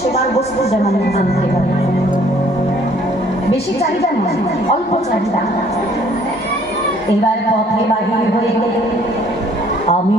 সেবার বস্তু যেমন বেশি চাহিদা নেই অল্প চাহিদা। এবার পথে বাহির হয়ে গেলে আমি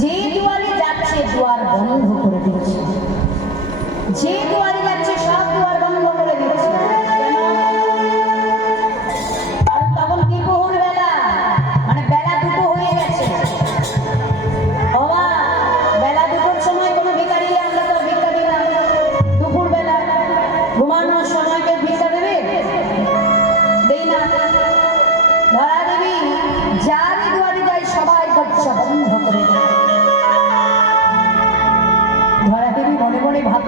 যে দুয়ারে যাচ্ছে দুয়ার বন্ধ করে দিচ্ছে। যে দুয়ারে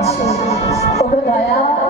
같이 오는 거야.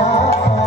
Oh,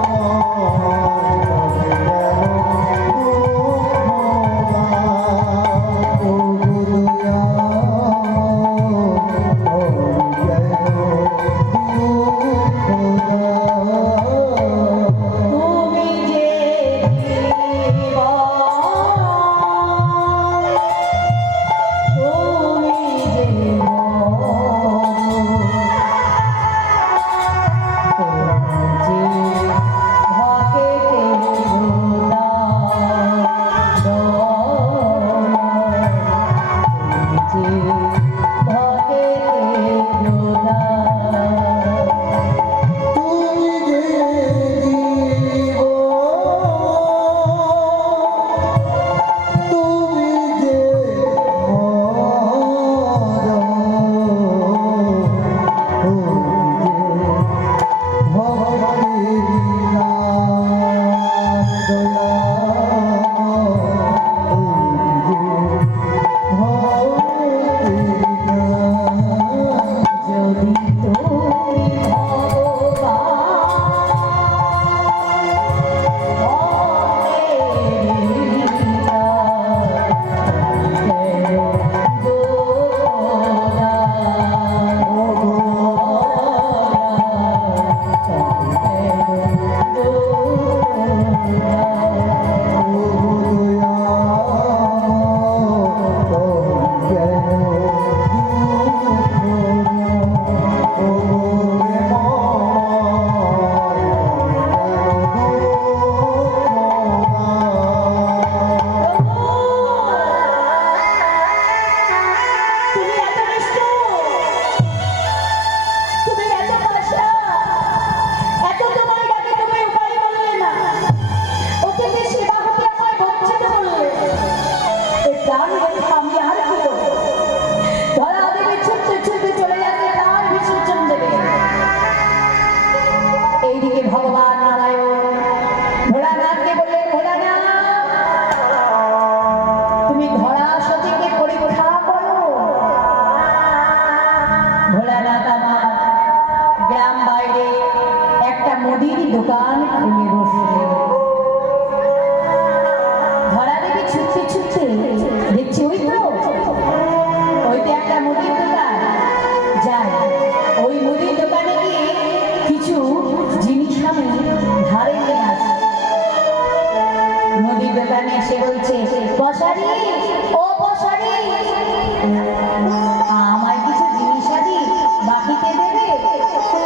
আমার জিনিস আদি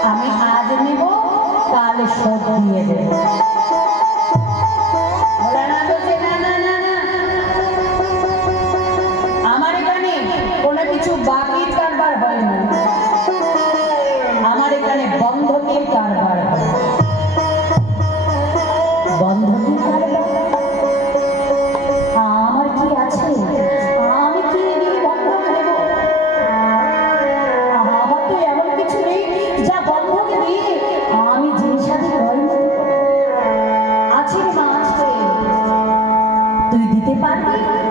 আমি আজ নেব, কাল শোধ নিয়ে দেব। আমার এখানে কোনো কিছু বাকি কারবার হয় না। আমার এখানে বন্ধকের কারবার। But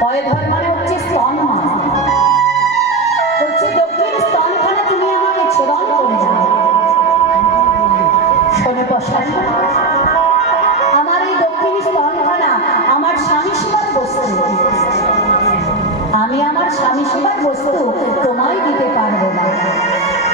পয়ধর মানে হচ্ছে স্তন মা হচ্ছে দক্ষিণ স্তনখানা তুমি আমাকে ছেদন করে দাও। শোনে বসাই আমার এই দক্ষিণ আমার স্বামী সেবার বস্তু। আমি আমার স্বামী সেবার বস্তু তোমায় দিতে পারব না।